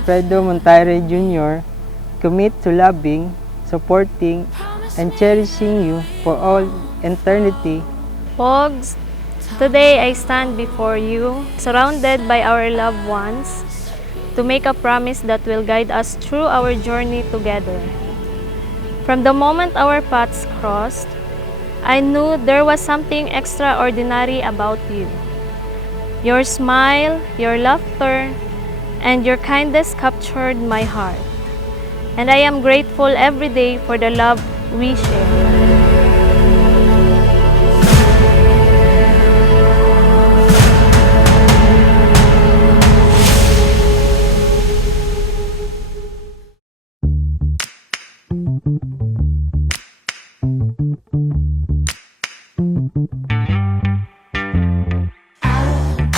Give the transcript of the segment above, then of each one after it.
Alfredo Montaire Jr., commit to loving, supporting, and cherishing you for all eternity. Pogs, today I stand before you, surrounded by our loved ones, to make a promise that will guide us through our journey together. From the moment our paths crossed, I knew there was something extraordinary about you. Your smile, your laughter, and your kindness captured my heart. And I am grateful every day for the love we share.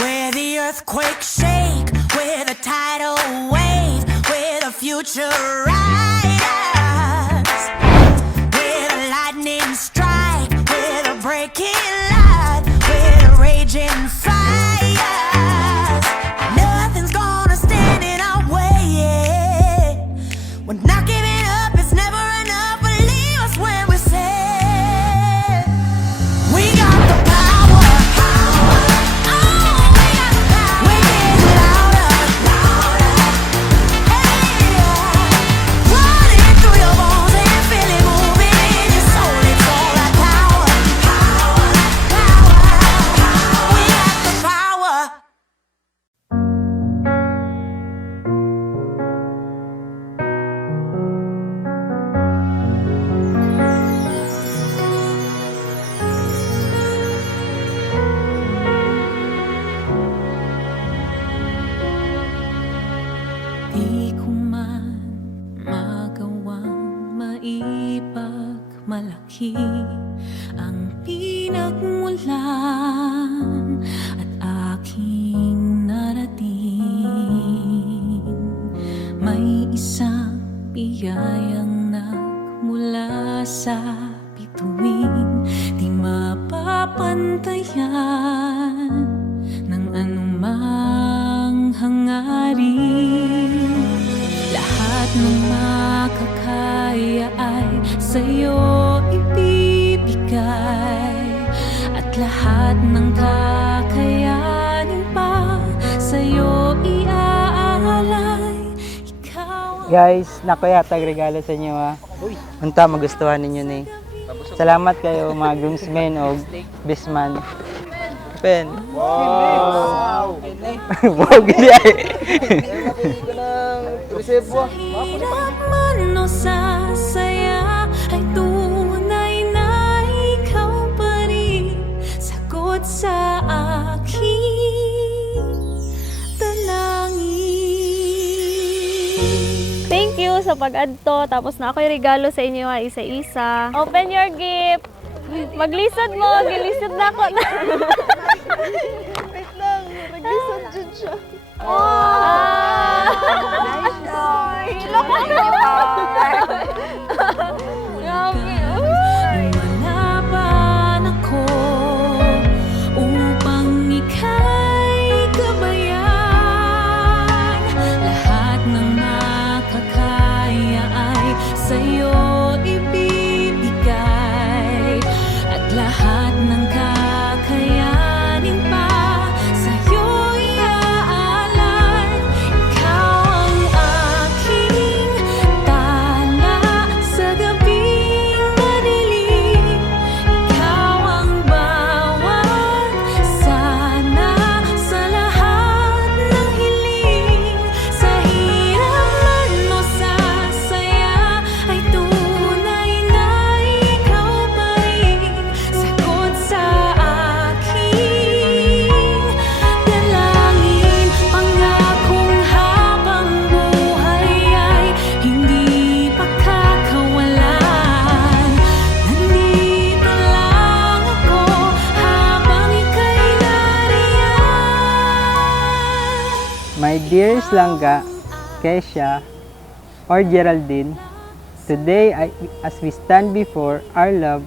Where the earthquake shake, where the tidal wave, where the future rides, where the lightning strike, where the breaking light, where the raging fires. Nothing's gonna stand in our way. We're not giving up, it's never enough. Believe us when we say we got the power. Oh, we got the power. We get louder, louder. Hey, running through your bones and feel it moving in your soul. It's all that power, power, power. We got the power. Di ko man magawang maipagmalaki ang pinagmulan at aking narating. May isang biyayang nagmula sa bituin, di mapapantayan ng anumang hangarin. Lahat ng makakaya ay sa'yo ibibigay, at lahat ng kakayanin pa sa'yo iaalay. Ikaw Guys, nako yatag regalo sa inyo ha. Unta magustuhan ninyo ni. Salamat kayo mga groomsmen o bisman. Pen. Wow! Wow, gili ay. sa hirap man o sa saya ay tunay na ikaw pa rin, sagot sa aking dalangin. Thank you sa pag-adto. Tapos na ako'y regalo sa inyo ha, isa-isa. Open your gift. Maglisod mo. Gilisod na ako na. Wait lang, naglisod dyan siya. Lumalaban ako upang ika'y gabayan. Lahat ng makakaya ay sa'yo ibibigay, at lahat ng kakayanin pa sa'yo iaalay. Ikaw ang aking tala sa gabing madilim. Ikaw ang bawat sana sa lahat ng hiling. Sa hirap man o sa saya ay tunay na ikaw pa rin, sagot sa aking dalangin. Pangakong habang buhay ay hindi pagkakawalan. Nandito lang ako habang ika'y nariyan. My dear Slangga, Kesha, or Geraldine, today as we stand before our loved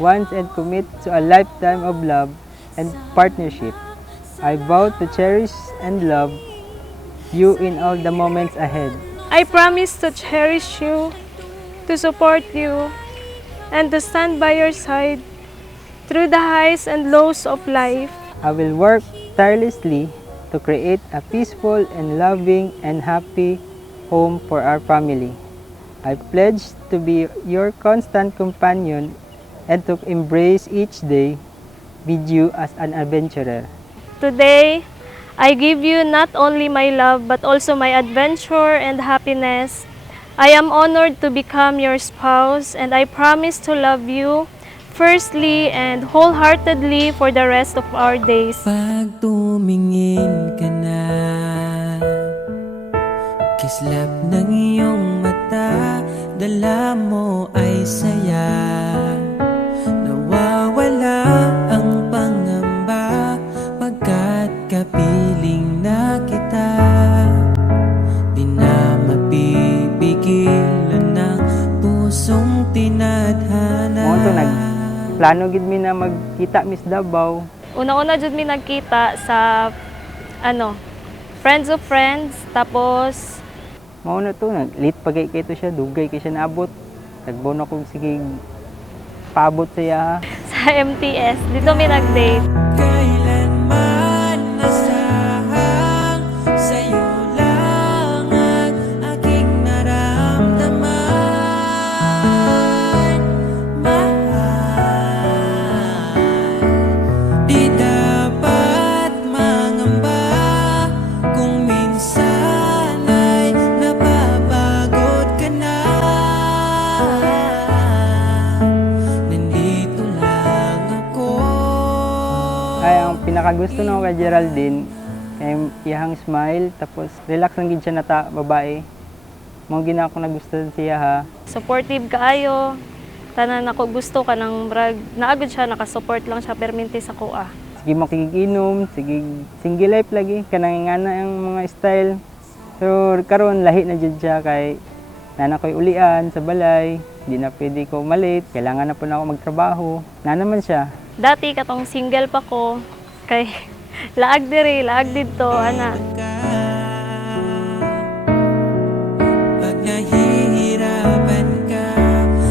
ones and commit to a lifetime of love and partnership, I vow to cherish and love you in all the moments ahead. I promise to cherish you, to support you, and to stand by your side through the highs and lows of life. I will work tirelessly to create a peaceful and loving and happy home for our family. I pledge to be your constant companion and to embrace each day with you as an adventurer. Today, I give you not only my love but also my adventure and happiness. I am honored to become your spouse and I promise to love you firstly and wholeheartedly for the rest of our days. Pag tumingin ka na, kislap ng iyong mata, dala mo ay saya. Nawawala ang pangamba, pagkat kapiling na kita. Di na mapipigilan ng pusong tinadhana. Mo to plano gid mi na magkita Miss Davao. Una-una jud mi nagkita sa Friends of Friends, tapos Mao na to late pagay kay to siya, dugay kay siya naabot. Tagbo na ko sige paabot siya. sa MTS. Dito mi nag-date. Kailanman nasahang sa'yo lang ang aking naramdaman. Mahal, di dapat mangamba kung minsan ay napapagod ka na. Nandito lang ako. Ay ang pinakagusto no kay Geraldine kay iyang smile tapos relax lang gid siya nata babae. Mao gina ako nagustuhan siya ha. Supportive kaayo. Tanan ako gusto ka ng brag. Naagod siya, nakasupport lang siya perminti sa kuha. Sige makikiginom, sige single life lagi kanang ngana ang mga style. So karon lahi na jud siya kay nana ko'y ulian sa balay, di na pwede ko malit, kailangan na po na ako magtrabaho. Na naman siya. Dati katong single pa ko, kay laag diri, laag dito, ana. Pag nahihirapan ka,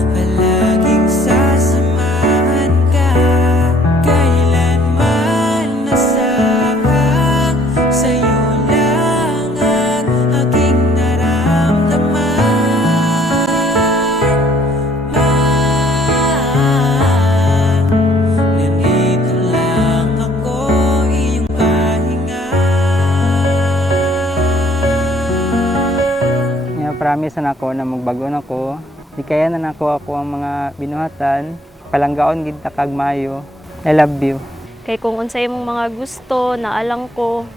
palaging sasamahan ka. Kailanman nasahang sa'yo lang ang aking naramdaman. Mahal, nandito lang ako, iyong pahinga. Nga promise na ako na magbago na ko. Di kaya na nako ako ang mga binuhatan. Palanggaon gid ta kag maayo. I love you. Kay kung unsay imong mga gusto, naalang ko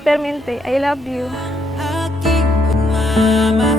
perminti, I love you. Aking pagmamahal.